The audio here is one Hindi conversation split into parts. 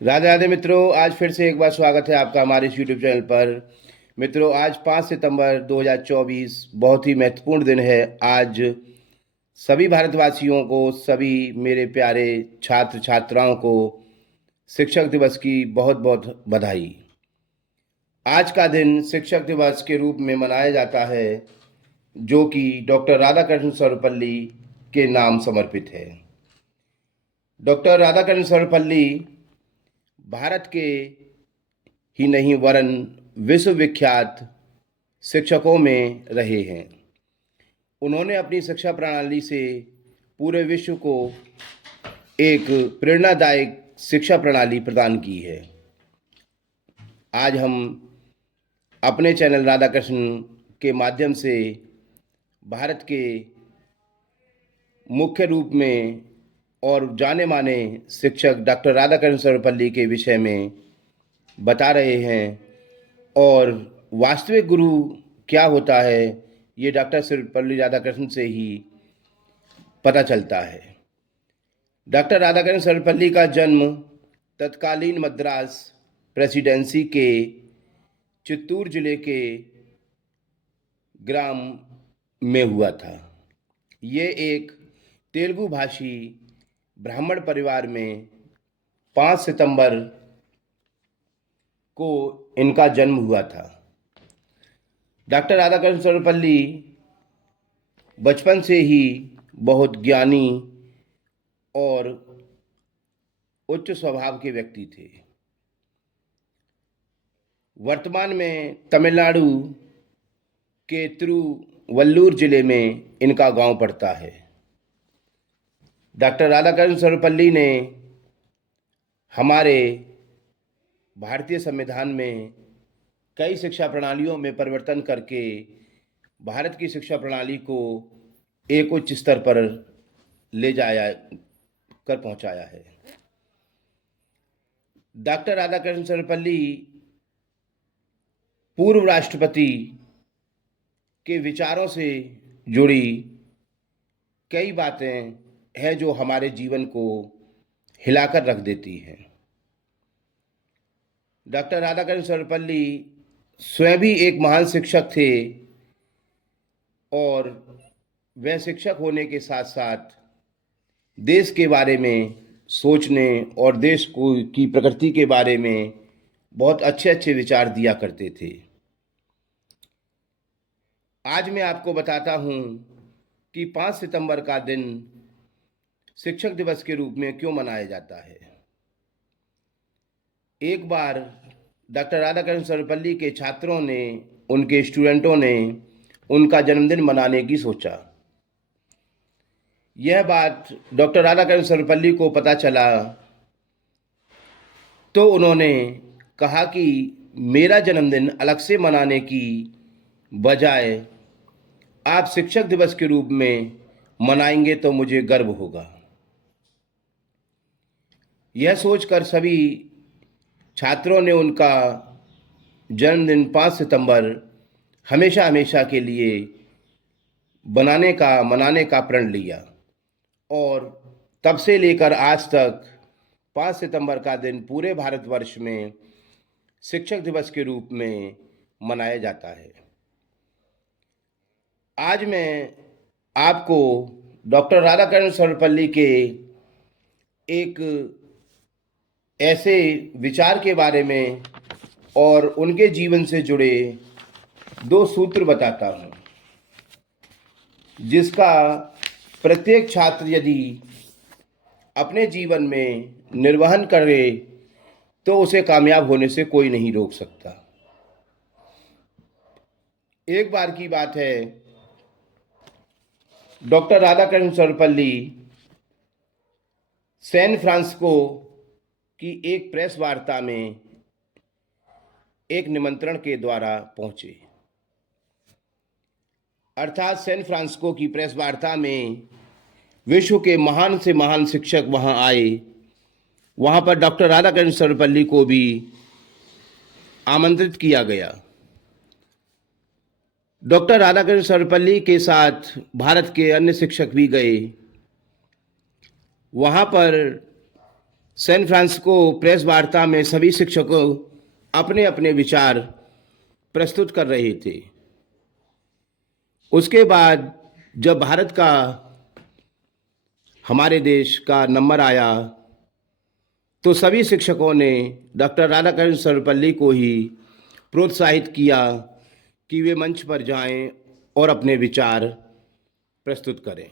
राधे राधे मित्रों, आज फिर से एक बार स्वागत है आपका हमारे इस यूट्यूब चैनल पर। मित्रों, आज 5 सितंबर 2024 बहुत ही महत्वपूर्ण दिन है। आज सभी भारतवासियों को, सभी मेरे प्यारे छात्र छात्राओं को शिक्षक दिवस की बहुत बहुत बधाई। आज का दिन शिक्षक दिवस के रूप में मनाया जाता है, जो कि डॉक्टर राधाकृष्ण सर्वपल्ली के नाम समर्पित है। डॉक्टर राधाकृष्ण सर्वपल्ली भारत के ही नहीं वरन विश्वविख्यात शिक्षकों में रहे हैं। उन्होंने अपनी शिक्षा प्रणाली से पूरे विश्व को एक प्रेरणादायक शिक्षा प्रणाली प्रदान की है। आज हम अपने चैनल राधाकृष्ण के माध्यम से भारत के मुख्य रूप में और जाने माने शिक्षक डॉक्टर राधाकृष्ण सर्वपल्ली के विषय में बता रहे हैं। और वास्तविक गुरु क्या होता है, ये डॉक्टर सर्वपल्ली राधाकृष्ण से ही पता चलता है। डॉक्टर राधाकृष्ण सर्वपल्ली का जन्म तत्कालीन मद्रास प्रेसिडेंसी के चित्तूर जिले के ग्राम में हुआ था। ये एक तेलुगु भाषी ब्राह्मण परिवार में 5 सितंबर को इनका जन्म हुआ था। डॉक्टर राधाकृष्ण सर्वपल्ली बचपन से ही बहुत ज्ञानी और उच्च स्वभाव के व्यक्ति थे। वर्तमान में तमिलनाडु के तिरुवल्लुर जिले में इनका गांव पड़ता है। डॉक्टर राधाकृष्ण सर्वपल्ली ने हमारे भारतीय संविधान में कई शिक्षा प्रणालियों में परिवर्तन करके भारत की शिक्षा प्रणाली को एक उच्च स्तर पर ले जाया कर पहुंचाया है। डॉक्टर राधाकृष्ण सर्वपल्ली पूर्व राष्ट्रपति के विचारों से जुड़ी कई बातें हैं जो हमारे जीवन को हिलाकर रख देती हैं। डॉक्टर राधाकृष्ण सर्वपल्ली स्वयं भी एक महान शिक्षक थे और वह शिक्षक होने के साथ साथ देश के बारे में सोचने और देश को की प्रकृति के बारे में बहुत अच्छे अच्छे विचार दिया करते थे। आज मैं आपको बताता हूँ कि 5 सितंबर का दिन शिक्षक दिवस के रूप में क्यों मनाया जाता है। एक बार डॉक्टर राधाकृष्ण सर्वपल्ली के छात्रों ने, उनके स्टूडेंटों ने उनका जन्मदिन मनाने की सोचा। यह बात डॉक्टर राधाकृष्ण सर्वपल्ली को पता चला तो उन्होंने कहा कि मेरा जन्मदिन अलग से मनाने की बजाय आप शिक्षक दिवस के रूप में मनाएंगे तो मुझे गर्व होगा। यह सोचकर सभी छात्रों ने उनका जन्मदिन 5 सितंबर हमेशा हमेशा के लिए मनाने का प्रण लिया और तब से लेकर आज तक 5 सितंबर का दिन पूरे भारतवर्ष में शिक्षक दिवस के रूप में मनाया जाता है। आज मैं आपको डॉक्टर राधाकृष्ण सर्वपल्ली के एक ऐसे विचार के बारे में और उनके जीवन से जुड़े 2 सूत्र बताता हूँ, जिसका प्रत्येक छात्र यदि अपने जीवन में निर्वहन करे तो उसे कामयाब होने से कोई नहीं रोक सकता। एक बार की बात है, doctor Radhakrishna Sarvepalli San Francisco की एक प्रेस वार्ता में एक निमंत्रण के द्वारा पहुंचे। अर्थात सैन फ्रांसिस्को की प्रेस वार्ता में विश्व के महान से महान शिक्षक वहां आए। वहां पर डॉक्टर राधाकृष्ण सर्वपल्ली को भी आमंत्रित किया गया। डॉक्टर राधाकृष्ण सर्वपल्ली के साथ भारत के अन्य शिक्षक भी गए। वहां पर सैन फ्रांसिस्को प्रेस वार्ता में सभी शिक्षकों अपने अपने विचार प्रस्तुत कर रहे थे। उसके बाद जब भारत का, हमारे देश का नंबर आया तो सभी शिक्षकों ने डॉक्टर राधाकृष्ण सर्वपल्ली को ही प्रोत्साहित किया कि वे मंच पर जाएं और अपने विचार प्रस्तुत करें।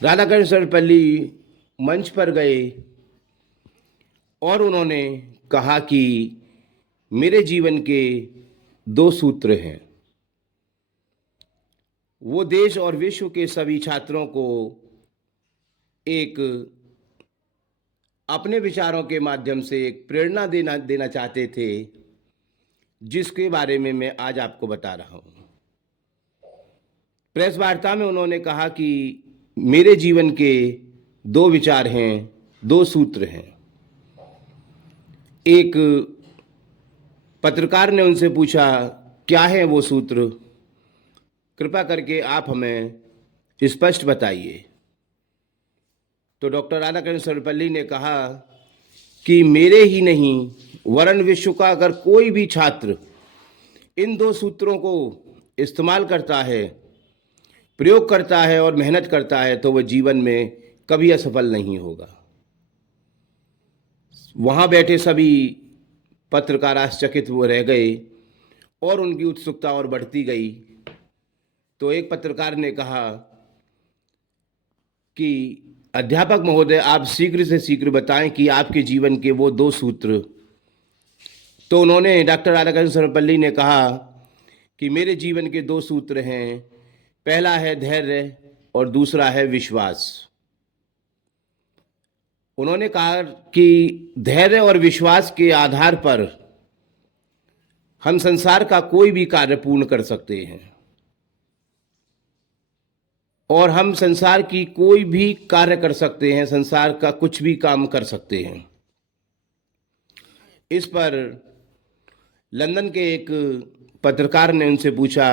राधाकृष्ण सर्वपल्ली मंच पर गए और उन्होंने कहा कि मेरे जीवन के 2 सूत्र हैं। वो देश और विश्व के सभी छात्रों को एक अपने विचारों के माध्यम से एक प्रेरणा देना चाहते थे, जिसके बारे में मैं आज आपको बता रहा हूँ। प्रेस वार्ता में उन्होंने कहा कि मेरे जीवन के 2 विचार हैं, 2 सूत्र हैं। एक पत्रकार ने उनसे पूछा, क्या है वो सूत्र? कृपा करके आप हमें स्पष्ट बताइए। तो डॉक्टर राधाकृष्ण सर्वपल्ली ने कहा कि मेरे ही नहीं वरन विश्व का अगर कोई भी छात्र इन 2 सूत्रों को इस्तेमाल करता है, प्रयोग करता है और मेहनत करता है तो वह जीवन में कभी असफल नहीं होगा। वहाँ बैठे सभी पत्रकार आश्चर्यचकित वो रह गए और उनकी उत्सुकता और बढ़ती गई। तो एक पत्रकार ने कहा कि अध्यापक महोदय, आप शीघ्र से शीघ्र बताएं कि आपके जीवन के वो 2 सूत्र। तो उन्होंने, डॉक्टर राधाकृष्ण सर्वपल्ली ने कहा कि मेरे जीवन के 2 सूत्र हैं। पहला है धैर्य और दूसरा है विश्वास। उन्होंने कहा कि धैर्य और विश्वास के आधार पर हम संसार का कोई भी कार्य पूर्ण कर सकते हैं और हम संसार की कोई भी कार्य कर सकते हैं, संसार का कुछ भी काम कर सकते हैं। इस पर लंदन के एक पत्रकार ने उनसे पूछा,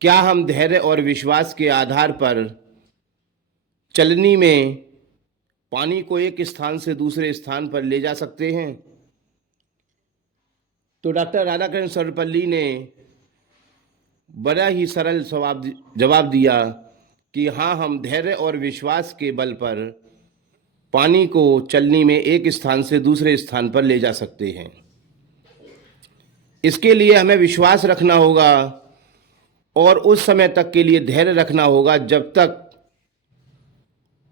क्या हम धैर्य और विश्वास के आधार पर चलनी में पानी को एक स्थान से दूसरे स्थान पर ले जा सकते हैं? तो डॉक्टर राधाकृष्ण सर्वपल्ली ने बड़ा ही सरल जवाब दिया कि हाँ, हम धैर्य और विश्वास के बल पर पानी को चलनी में एक स्थान से दूसरे स्थान पर ले जा सकते हैं। इसके लिए हमें विश्वास रखना होगा और उस समय तक के लिए धैर्य रखना होगा जब तक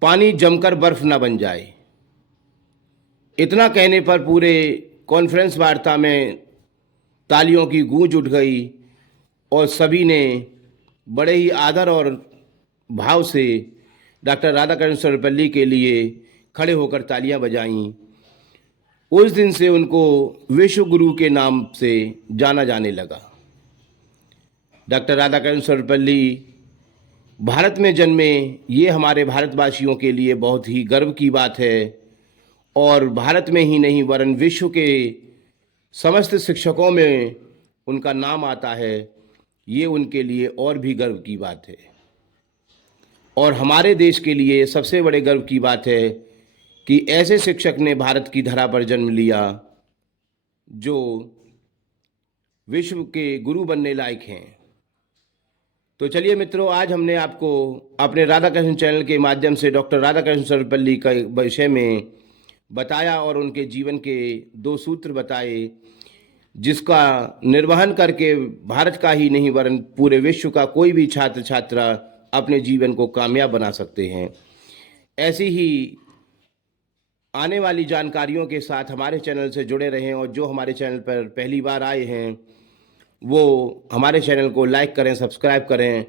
पानी जमकर बर्फ ना बन जाए। इतना कहने पर पूरे कॉन्फ्रेंस वार्ता में तालियों की गूंज उठ गई और सभी ने बड़े ही आदर और भाव से डॉक्टर राधाकृष्ण सर्वपल्ली के लिए खड़े होकर तालियां बजाईं। उस दिन से उनको विश्व गुरु के नाम से जाना जाने लगा। डॉक्टर राधाकृष्ण सर्वपल्ली भारत में जन्मे, ये हमारे भारतवासियों के लिए बहुत ही गर्व की बात है और भारत में ही नहीं वरन विश्व के समस्त शिक्षकों में उनका नाम आता है। ये उनके लिए और भी गर्व की बात है और हमारे देश के लिए सबसे बड़े गर्व की बात है कि ऐसे शिक्षक ने भारत की धरा पर जन्म लिया जो विश्व के गुरु बनने लायक हैं। तो चलिए मित्रों, आज हमने आपको अपने राधाकृष्ण चैनल के माध्यम से डॉक्टर राधाकृष्ण सर्वपल्ली का विषय में बताया और उनके जीवन के 2 सूत्र बताए, जिसका निर्वहन करके भारत का ही नहीं वरन पूरे विश्व का कोई भी छात्र छात्रा अपने जीवन को कामयाब बना सकते हैं। ऐसी ही आने वाली जानकारियों के साथ हमारे चैनल से जुड़े रहें और जो हमारे चैनल पर पहली बार आए हैं वो हमारे चैनल को लाइक करें, सब्सक्राइब करें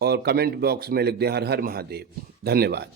और कमेंट बॉक्स में लिख दें हर हर महादेव। धन्यवाद।